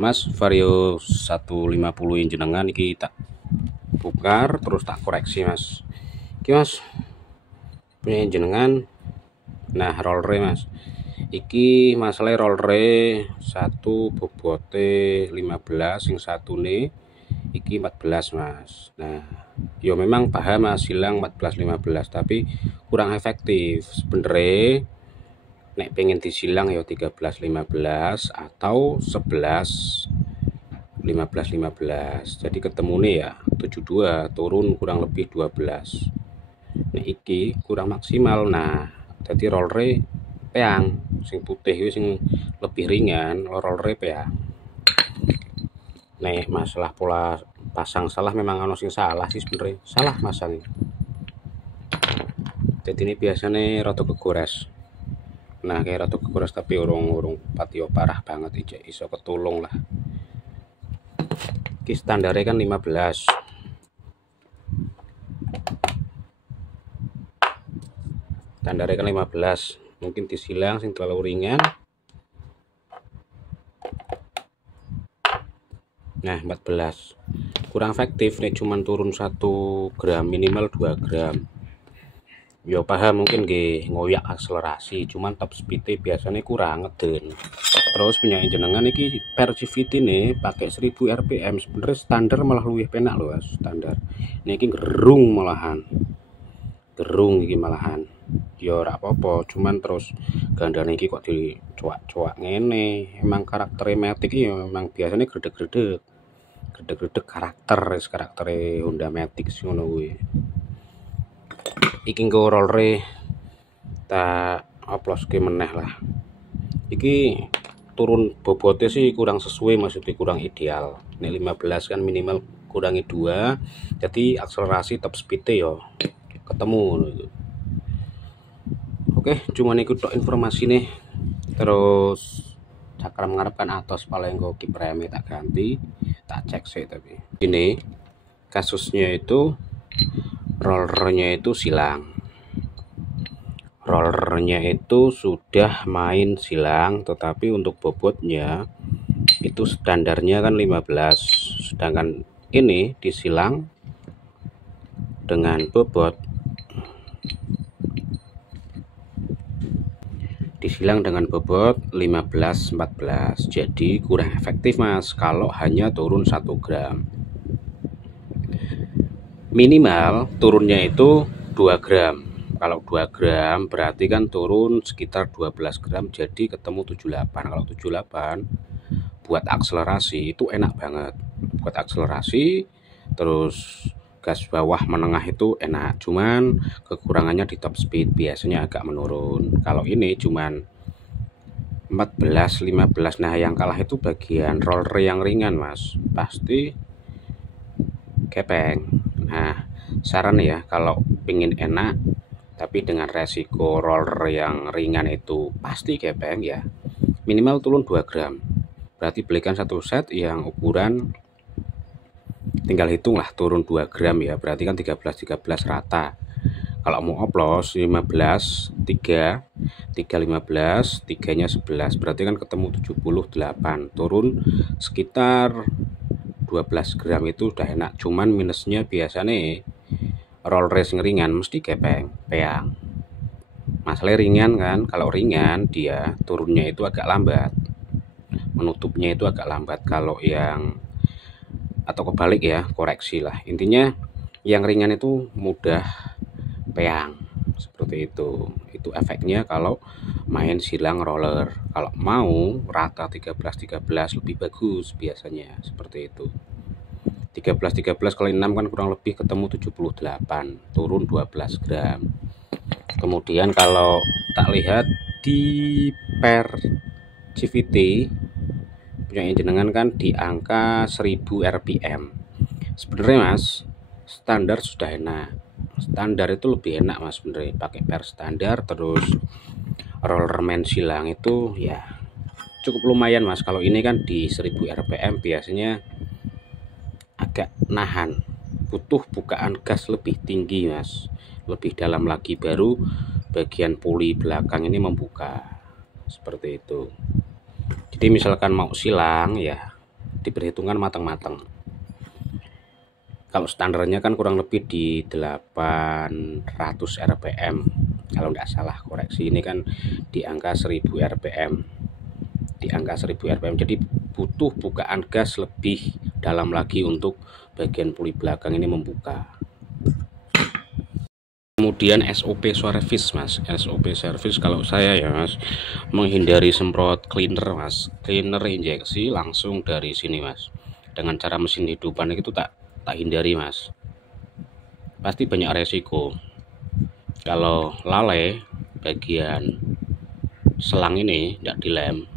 Mas, Vario 150 jenengan iki tak bongkar terus tak koreksi Mas. Iki Mas punya jenengan. Nah, rollere Mas, iki masalah rollere satu bobote 15, yang satu nih iki 14 Mas. Nah, yo memang paham Mas silang 14-15 tapi kurang efektif sebenarnya. Nek pengen disilang ya 13-15 atau 11-15-15. Jadi ketemu nih ya 72 turun kurang lebih 12. Nek iki kurang maksimal. Nah, jadi rollere peang sing putih sing lebih ringan, rollere peang. Nek masalah pola pasang salah memang ono sing salah sih sebenarnya. Salah masang. Jadi ini biasanya rada kegores. Nah, kayak rada kegores tapi urung patio parah banget iso ketulung lah. Ki standarnya kan 15. Standarnya kan 15. Mungkin disilang sing terlalu ringan. Nah, 14. Kurang efektif nih, cuman turun 1 gram, minimal 2 gram. Yo paham mungkin nggih ngoyak akselerasi, cuman top speed biasanya kurang ngeden. Terus punya jenengan iki Persivity nih pakai 1000 rpm, sebenarnya standar malah luwih penak loh Mas, standar. Niki gerung malahan. Gerung iki malahan. Yo ora apa-apa, cuman terus gandane iki kok dicuak-cuak ngene. Emang karakter Matic iki memang biasanya gredeg-gredeg. Gredeg-gredeg karaktere Honda Matic ngono kuwi. Iki nggo rollere tak oploske meneh lah. Iki turun bobotnya sih kurang sesuai, maksudnya kurang ideal. Nek 15 kan minimal kurangi 2, jadi akselerasi top speed yo ketemu. Oke, cuman ikut tok informasi nih. Terus cakram ngarep kan atos paling go kipreme tak ganti, tak cek sih. Tapi ini kasusnya itu rollernya itu silang. Rollernya itu sudah main silang, tetapi untuk bobotnya itu standarnya kan 15, sedangkan ini disilang dengan bobot 15-14, jadi kurang efektif Mas kalau hanya turun 1 gram. Minimal turunnya itu 2 gram. Kalau 2 gram berarti kan turun sekitar 12 gram, jadi ketemu 78. Kalau 78 buat akselerasi itu enak banget. Buat akselerasi terus gas bawah menengah itu enak, cuman kekurangannya di top speed biasanya agak menurun. Kalau ini cuman 14-15. Nah, yang kalah itu bagian roller yang ringan Mas, pasti kepeng. Nah, saran ya kalau pingin enak tapi dengan resiko roller yang ringan itu pasti kepeng ya, minimal turun 2 gram. Berarti belikan satu set yang ukuran, tinggal hitung lah turun 2 gram ya, berarti kan 13 rata. Kalau mau oplos 15 3 15, 3 nya 11, berarti kan ketemu 78, turun sekitar 12 gram itu udah enak. Cuman minusnya biasanya roll racing ringan mesti kepeng peang. Masalah ringan kan, kalau ringan dia turunnya itu agak lambat, menutupnya itu agak lambat. Kalau yang atau kebalik ya, koreksi lah, intinya yang ringan itu mudah peang, seperti itu efeknya kalau main silang roller. Kalau mau rata 13-13 lebih bagus biasanya, seperti itu. 13 kali 6 kan kurang lebih ketemu 78, turun 12 gram. Kemudian kalau tak lihat di Persivity punya jenengan kan di angka 1000 rpm. Sebenarnya Mas, standar sudah enak. Standar itu lebih enak Mas sebenarnya, pakai per standar. Terus roller main silang itu ya cukup lumayan Mas. Kalau ini kan di 1000 rpm biasanya agak nahan, butuh bukaan gas lebih tinggi Mas, lebih dalam lagi, baru bagian puli belakang ini membuka, seperti itu. Jadi misalkan mau silang ya diperhitungkan matang-matang. Kalau standarnya kan kurang lebih di 800 rpm kalau nggak salah, koreksi, ini kan di angka 1000 rpm, jadi butuh bukaan gas lebih dalam lagi untuk bagian puli belakang ini membuka. Kemudian SOP service mas, SOP service kalau saya ya mas, menghindari semprot cleaner mas, cleaner injeksi langsung dari sini mas, dengan cara mesin hidupan itu tak hindari mas, pasti banyak resiko. Kalau lalai bagian selang ini tidak dilem,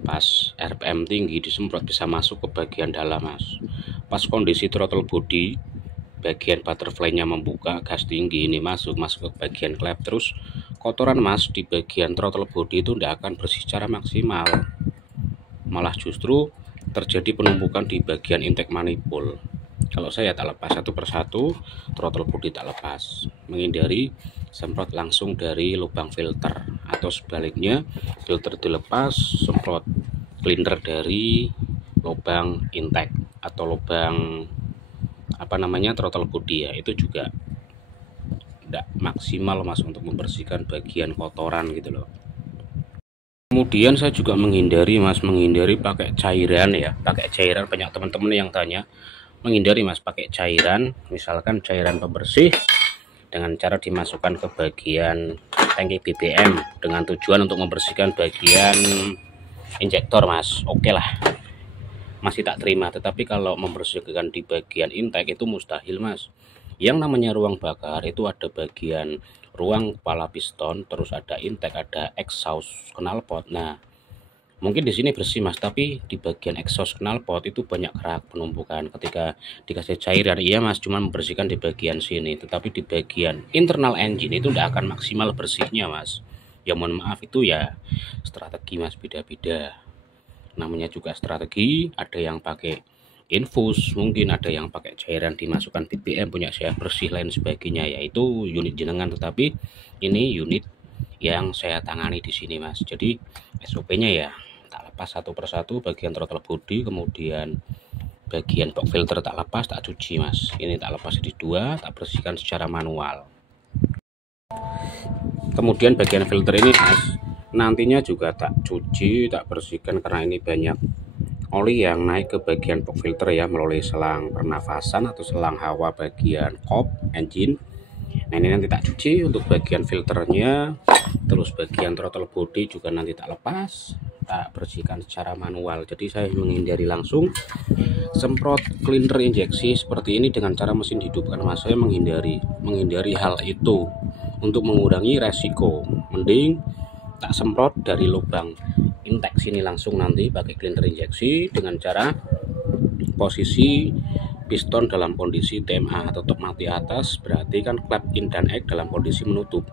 pas RPM tinggi disemprot bisa masuk ke bagian dalam mas. Pas kondisi throttle body bagian butterfly-nya membuka, gas tinggi ini masuk ke bagian klep, terus kotoran mas di bagian throttle body itu tidak akan bersih secara maksimal, malah justru terjadi penumpukan di bagian intake manifold. Kalau saya tak lepas satu persatu, throttle body tak lepas, menghindari semprot langsung dari lubang filter, atau sebaliknya filter dilepas, semprot cleaner dari lubang intake atau lubang throttle body ya, itu juga tidak maksimal mas untuk membersihkan bagian kotoran gitu loh. Kemudian saya juga menghindari pakai cairan ya, banyak teman-teman yang tanya, menghindari mas pakai cairan, misalkan cairan pembersih dengan cara dimasukkan ke bagian tangki BBM dengan tujuan untuk membersihkan bagian injektor mas, oke lah, masih tak terima. Tetapi kalau membersihkan di bagian intake itu mustahil mas. Yang namanya ruang bakar itu ada bagian ruang kepala piston, terus ada intake, ada exhaust knalpot. Nah, mungkin di sini bersih mas, tapi di bagian exhaust knalpot itu banyak kerak penumpukan. Ketika dikasih cairan, iya mas, cuma membersihkan di bagian sini, tetapi di bagian internal engine itu tidak akan maksimal bersihnya mas. Ya mohon maaf, itu ya strategi mas, beda-beda. Namanya juga strategi, ada yang pakai infus, mungkin ada yang pakai cairan dimasukkan BBM punya saya bersih lain sebagainya, yaitu unit jenengan, tetapi ini unit yang saya tangani di sini mas. Jadi SOP-nya ya tak lepas satu persatu, bagian throttle body, kemudian bagian box filter tak lepas, tak cuci mas. Ini tak lepas di dua, tak bersihkan secara manual. Kemudian bagian filter ini mas, nantinya juga tak cuci, tak bersihkan, karena ini banyak oli yang naik ke bagian box filter ya, melalui selang pernafasan atau selang hawa bagian kop engine. Nah ini nanti tak cuci untuk bagian filternya, terus bagian throttle body juga nanti tak lepas, tak bersihkan secara manual. Jadi saya menghindari langsung semprot cleaner injeksi seperti ini dengan cara mesin hidupkan mas. Saya menghindari hal itu untuk mengurangi resiko. Mending tak semprot dari lubang intake sini langsung, nanti pakai cleaner injeksi dengan cara posisi piston dalam kondisi TMA atau top mati atas, berarti kan klep in dan egg dalam kondisi menutup.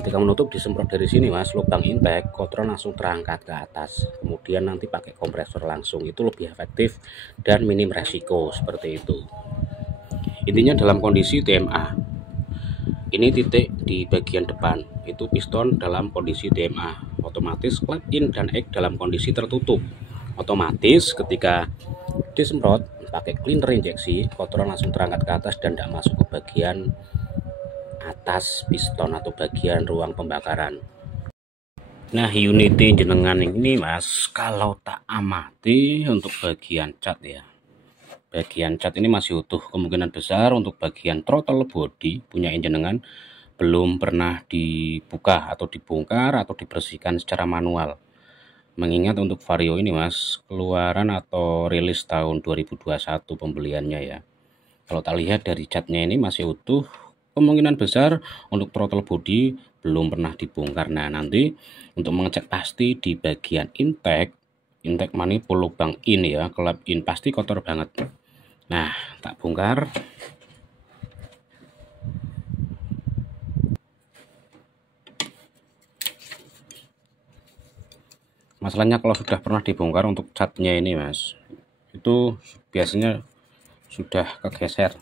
Ketika menutup disemprot dari sini mas, lubang intake, kotoran langsung terangkat ke atas, kemudian nanti pakai kompresor langsung, itu lebih efektif dan minim resiko, seperti itu intinya. Dalam kondisi TMA, ini titik di bagian depan itu piston dalam kondisi TMA, otomatis klep in dan egg dalam kondisi tertutup. Otomatis ketika disemprot pakai cleaner injeksi, kotoran langsung terangkat ke atas dan tidak masuk ke bagian atas piston atau bagian ruang pembakaran. Nah, unity jenengan ini mas, kalau tak amati untuk bagian cat ya, bagian cat ini masih utuh, kemungkinan besar untuk bagian throttle body punya jenengan belum pernah dibuka atau dibongkar atau dibersihkan secara manual. Mengingat untuk Vario ini mas, keluaran atau rilis tahun 2021 pembeliannya ya. Kalau tak lihat dari catnya ini masih utuh, kemungkinan besar untuk throttle body belum pernah dibongkar. Nah nanti untuk mengecek pasti di bagian intake manifold lubang in ya, klep in pasti kotor banget. Nah tak bongkar. Masalahnya kalau sudah pernah dibongkar untuk catnya ini mas, itu biasanya sudah kegeser.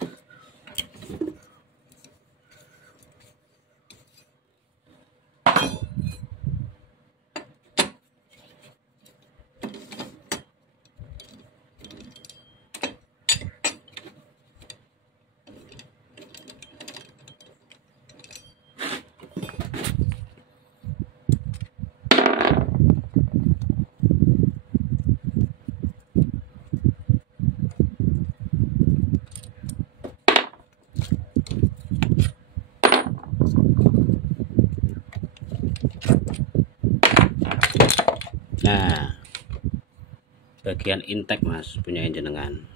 bagian intake mas punya jenengan.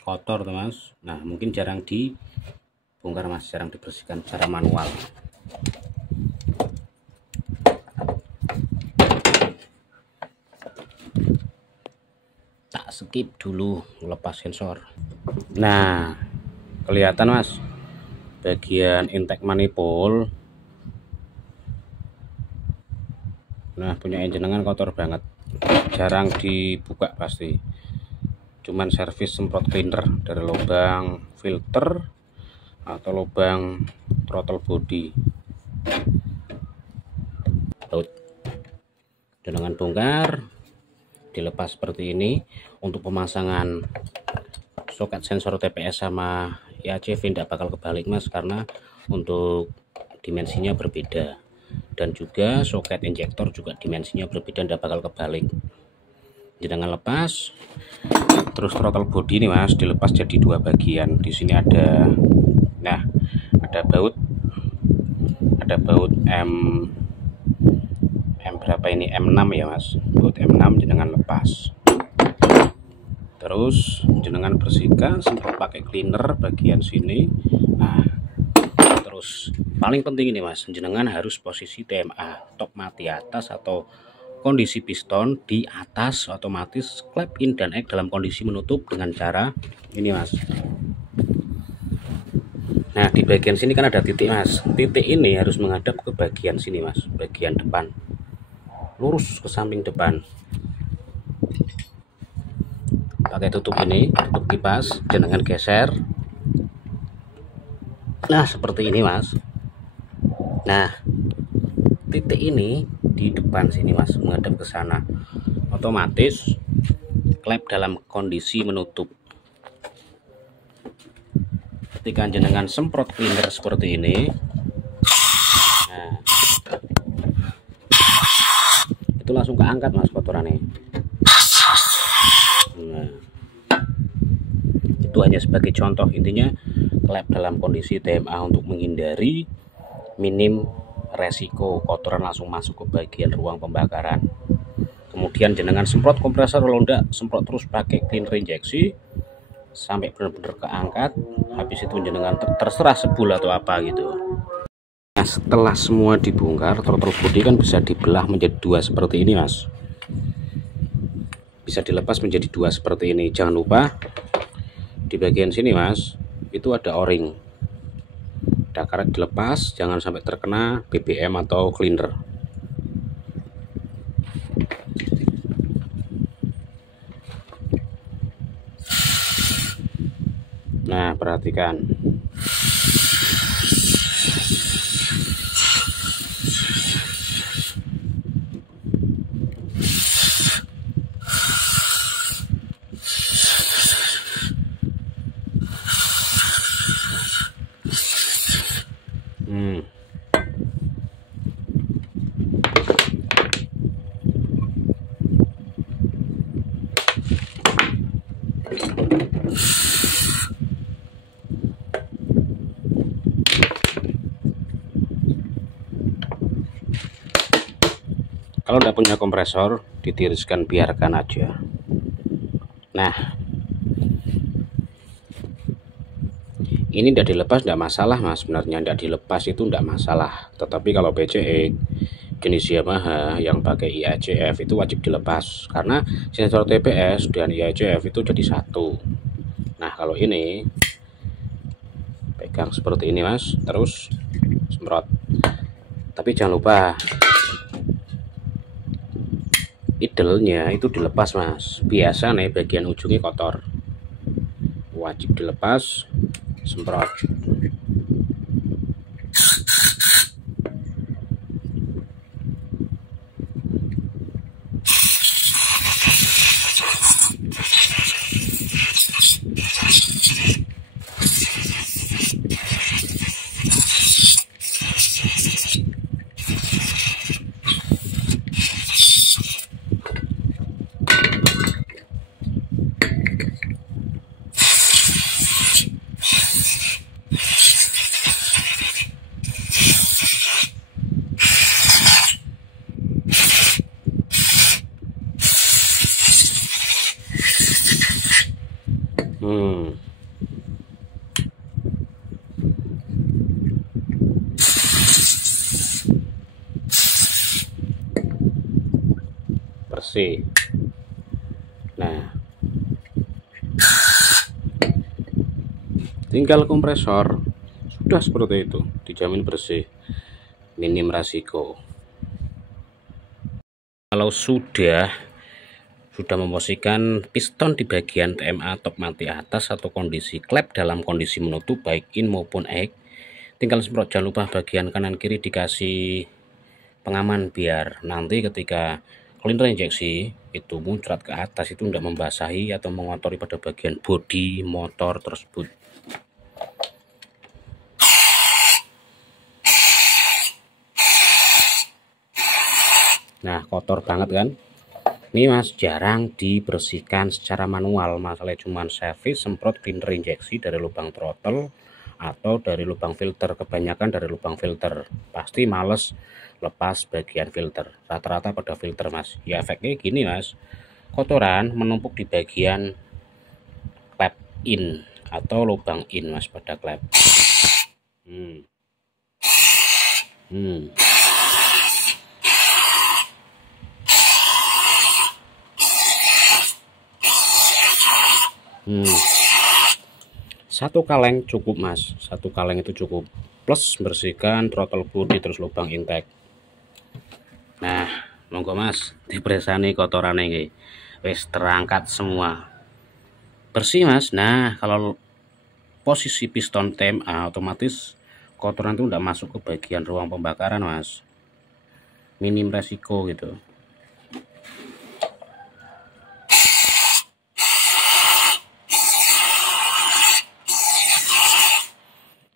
Kotor tuh mas. Nah mungkin jarang dibongkar mas, jarang dibersihkan secara manual. Tak skip dulu lepas sensor. Nah kelihatan mas, bagian intake manifold. Nah punya jenengan kotor banget, jarang dibuka pasti. Cuman servis semprot cleaner dari lubang filter atau lubang throttle body. Jenengan bongkar, dilepas seperti ini. Untuk pemasangan soket sensor TPS sama IACV tidak bakal kebalik mas, karena untuk dimensinya berbeda, dan juga soket injektor juga dimensinya berbeda, tidak bakal kebalik. Jenengan lepas, terus throttle body ini mas dilepas jadi dua bagian. Di sini ada, nah ada baut M berapa ini, M6 ya mas, baut M6 jenengan lepas. Terus jenengan bersihkan, semprot pakai cleaner bagian sini. Nah terus paling penting ini mas, jenengan harus posisi TMA top mati atas atau kondisi piston di atas, otomatis clap in dan egg dalam kondisi menutup dengan cara ini mas. Nah di bagian sini kan ada titik mas, titik ini harus menghadap ke bagian sini mas, bagian depan, lurus ke samping depan. Pakai tutup ini, tutup kipas, jenengan geser. Nah seperti ini mas. Nah titik ini di depan sini mas, menghadap ke sana, otomatis klep dalam kondisi menutup. Ketika jenengan semprot cleaner seperti ini, nah itu langsung keangkat mas kotorannya. Nah itu hanya sebagai contoh, intinya klep dalam kondisi TMA untuk menghindari minim resiko kotoran langsung masuk ke bagian ruang pembakaran. Kemudian jenengan semprot kompresor londa, semprot terus pakai cleaner injeksi sampai benar-benar keangkat. Habis itu jenengan terserah sebul atau apa gitu. Nah setelah semua dibongkar, throttle body kan bisa dibelah menjadi dua seperti ini mas, bisa dilepas menjadi dua seperti ini. Jangan lupa di bagian sini mas itu ada o-ring, ada karet dilepas, jangan sampai terkena BBM atau cleaner. Nah perhatikan, kalau tidak punya kompresor ditiriskan, biarkan aja. Nah ini tidak dilepas tidak masalah mas, sebenarnya tidak dilepas itu tidak masalah. Tetapi kalau PCX jenis Yamaha yang pakai IACF itu wajib dilepas, karena sensor TPS dan IACF itu jadi satu. Nah kalau ini pegang seperti ini mas, terus semprot. Tapi jangan lupa idle-nya itu dilepas mas, biasa nih bagian ujungnya kotor, wajib dilepas, semprot. bersih. Nah, tinggal kompresor, sudah seperti itu, dijamin bersih, minim resiko. Kalau sudah memposisikan piston di bagian TMA top mati atas atau kondisi klep dalam kondisi menutup baik in maupun egg, tinggal semprot. Jangan lupa bagian kanan kiri dikasih pengaman biar nanti ketika cleaner injeksi itu muncrat ke atas itu tidak membasahi atau mengotori pada bagian bodi motor tersebut. Nah, kotor banget kan? Ini Mas, jarang dibersihkan secara manual. Masalahnya cuma servis, semprot cleaner injeksi dari lubang throttle atau dari lubang filter. Kebanyakan dari lubang filter. Pasti males lepas bagian filter. Rata-rata pada filter, Mas. Ya efeknya gini, Mas. Kotoran menumpuk di bagian klep in atau lubang in, Mas, pada klep. Satu kaleng cukup, Mas. Satu kaleng itu cukup. Plus bersihkan throttle body terus lubang intake. Nah, monggo Mas, dipresani kotoran ini. Wis terangkat semua. Bersih, Mas. Nah, kalau posisi piston TMA otomatis kotoran itu tidak masuk ke bagian ruang pembakaran, Mas. Minim resiko gitu.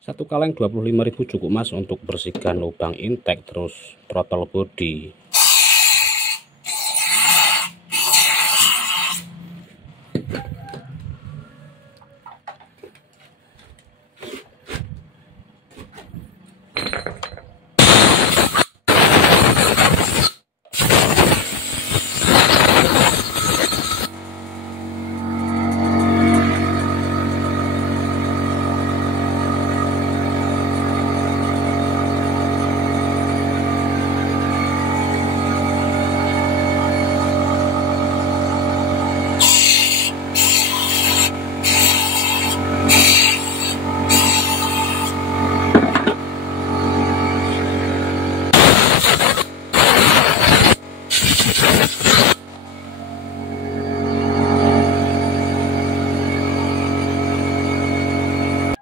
Satu kaleng 25.000 cukup, Mas, untuk bersihkan lubang intake terus throttle body.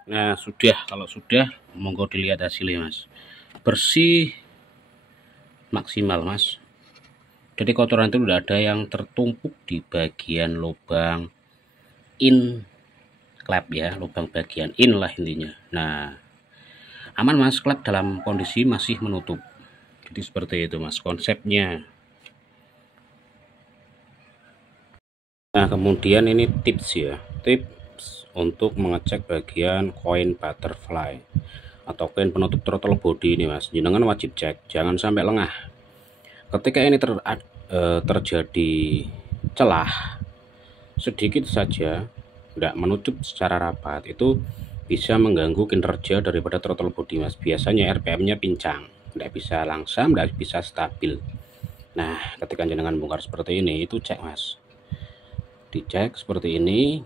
Nah, kalau sudah monggo dilihat hasilnya, Mas. Bersih maksimal, Mas. Jadi kotoran itu udah ada yang tertumpuk di bagian lubang in klep ya, lubang bagian in lah intinya. Nah, aman, Mas, klep dalam kondisi masih menutup. Jadi seperti itu, Mas, konsepnya. Nah, kemudian ini tips ya, tips untuk mengecek bagian koin butterfly atau koin penutup throttle body ini, Mas. Jenengan wajib cek, jangan sampai lengah. Ketika ini terjadi celah sedikit saja, tidak menutup secara rapat, itu bisa mengganggu kinerja daripada throttle body, Mas. Biasanya RPM-nya pincang, tidak bisa langsam, tidak bisa stabil. Nah, ketika jenengan bongkar seperti ini, itu cek, Mas. Dicek seperti ini,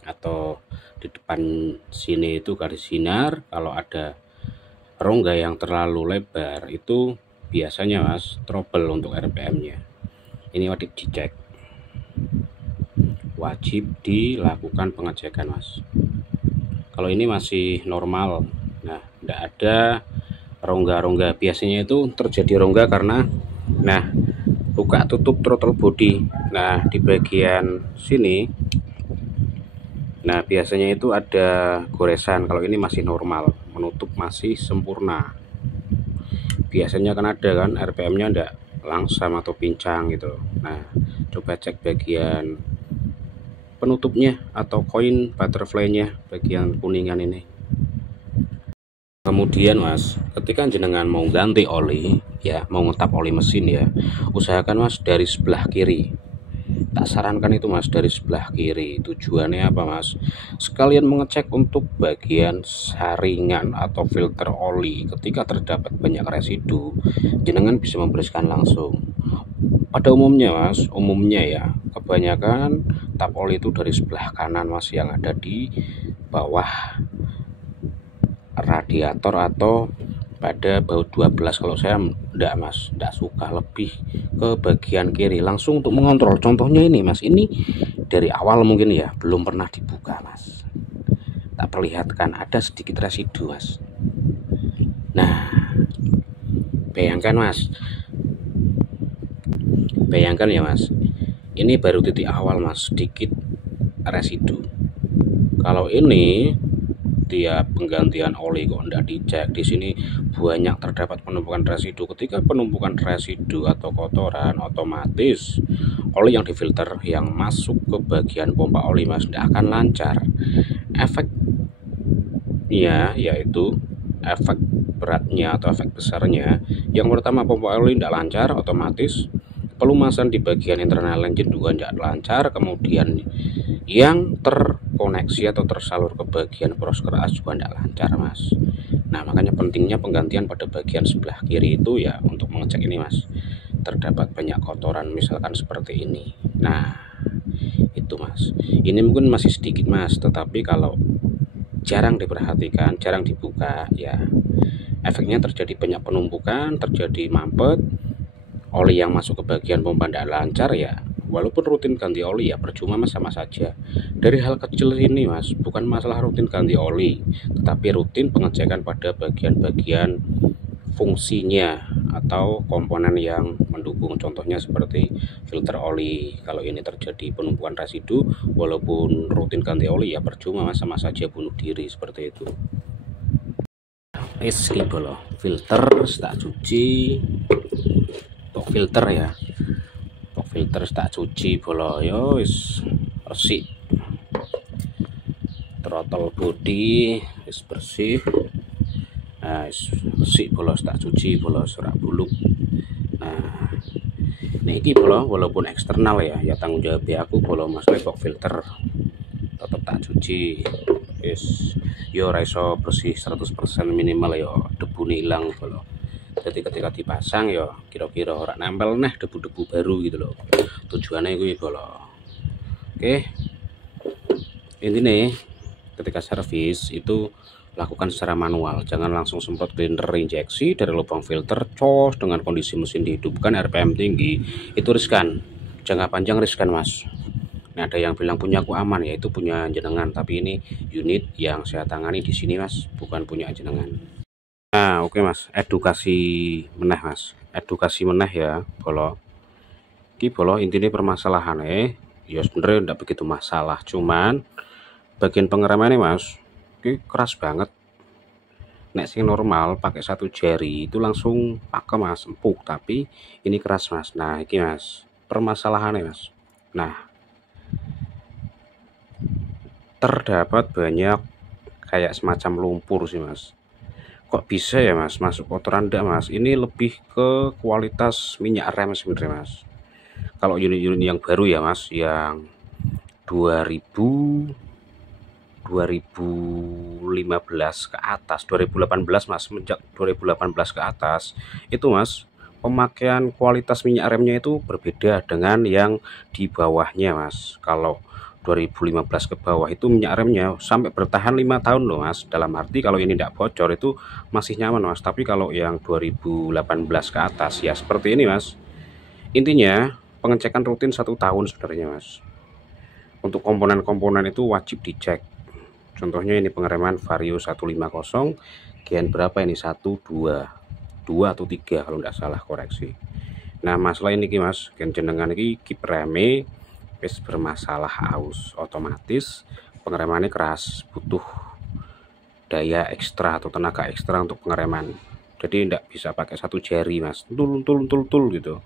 atau di depan sini itu garis sinar. Kalau ada rongga yang terlalu lebar itu biasanya, Mas, trouble untuk RPM-nya. Ini wajib dicek, wajib dilakukan pengecekan, Mas. Kalau ini masih normal, nah tidak ada rongga-rongga. Biasanya itu terjadi rongga karena buka tutup throttle body. Nah, di bagian sini, nah biasanya itu ada goresan. Kalau ini masih normal, menutup masih sempurna. Biasanya kan ada kan RPM-nya enggak langsam atau pincang gitu. Nah, coba cek bagian penutupnya atau koin butterfly-nya, bagian kuningan ini. Kemudian, Mas, ketika jenengan mau ganti oli ya, mau ngetap oli mesin ya, usahakan, Mas, dari sebelah kiri. tak sarankan itu mas dari sebelah kiri. Tujuannya apa mas? Sekalian mengecek untuk bagian saringan atau filter oli. Ketika terdapat banyak residu, jenengan bisa membersihkan langsung. Pada umumnya mas, umumnya ya, kebanyakan tap oli itu dari sebelah kanan mas, yang ada di bawah radiator atau pada baut 12. Kalau saya enggak mas, enggak suka, lebih ke bagian kiri langsung untuk mengontrol. Contohnya ini mas, ini dari awal mungkin ya belum pernah dibuka mas, tak perlihatkan ada sedikit residu mas. Nah bayangkan mas, bayangkan ya mas, ini baru titik awal mas, sedikit residu. Kalau ini tiap penggantian oli kok enggak dicek, di sini banyak terdapat penumpukan residu. Ketika penumpukan residu atau kotoran, otomatis oli yang difilter yang masuk ke bagian pompa oli mas tidak akan lancar. Efeknya yaitu efek beratnya atau efek besarnya, yang pertama pompa oli tidak lancar, otomatis pelumasan di bagian internal engine juga tidak lancar, kemudian yang terkoneksi atau tersalur ke bagian prosker as juga tidak lancar mas. Nah makanya pentingnya penggantian pada bagian sebelah kiri itu ya, untuk mengecek ini mas, terdapat banyak kotoran misalkan seperti ini. Nah itu mas, ini mungkin masih sedikit mas, tetapi kalau jarang diperhatikan, jarang dibuka ya, efeknya terjadi banyak penumpukan, terjadi mampet, oli yang masuk ke bagian pompa tidak lancar ya. Walaupun rutin ganti oli ya percuma mas, sama saja. Dari hal kecil ini mas, bukan masalah rutin ganti oli, tetapi rutin pengecekan pada bagian-bagian fungsinya atau komponen yang mendukung. Contohnya seperti filter oli. Kalau ini terjadi penumpukan residu, walaupun rutin ganti oli ya percuma mas, sama saja bunuh diri, seperti itu. Loh, filter tak cuci, filter ya, filter tak cuci bolo yo wis resik. Throttle body wis bersih, nah wis resik bolo, tak cuci bolo, serak buluk. Nah ini bolo walaupun eksternal ya tanggung jawab aku bolo masalah box filter tetap tak cuci wis yo raiso bersih 100% minimal yo, debu hilang bolo. Jadi ketika dipasang ya kira-kira ora nempel nah debu-debu baru gitu loh. Tujuannya gue bolo. Oke, intinya ketika servis itu lakukan secara manual, jangan langsung semprot cleaner injeksi dari lubang filter cos dengan kondisi mesin dihidupkan RPM tinggi. Itu riskan, jangka panjang riskan mas. Nah ada yang bilang punya aku aman, ya itu punya jenengan, tapi ini unit yang saya tangani di sini mas, bukan punya jenengan. Nah oke mas, edukasi meneh mas, edukasi meneh ya bolo. Ki bolo intinya permasalahannya ya sebenarnya tidak begitu masalah, cuman bagian pengeremannya mas ki keras banget. Nek sing normal pakai satu jari itu langsung pakai mas, empuk, tapi ini keras mas. Nah ini mas permasalahannya mas. Nah terdapat banyak kayak semacam lumpur sih mas. Kok bisa ya mas masuk kotoran? Enggak mas, ini lebih ke kualitas minyak rem sebenarnya mas. Kalau unit-unit yang baru ya mas, yang 2015 ke atas, 2018 mas, sejak 2018 ke atas itu mas, pemakaian kualitas minyak remnya itu berbeda dengan yang di bawahnya mas. Kalau 2015 ke bawah itu minyak remnya sampai bertahan 5 tahun loh mas, dalam arti kalau ini tidak bocor itu masih nyaman mas. Tapi kalau yang 2018 ke atas ya seperti ini mas. Intinya pengecekan rutin 1 tahun sebenarnya mas. Untuk komponen-komponen itu wajib dicek. Contohnya ini pengereman Vario 150, gen berapa ini, 1, 2 atau 3 kalau tidak salah, koreksi. Nah masalah ini mas, gen jenengan ini kip reme wis bermasalah aus, otomatis pengeremannya keras, butuh daya ekstra atau tenaga ekstra untuk pengereman. Jadi tidak bisa pakai satu jari mas, tul gitu.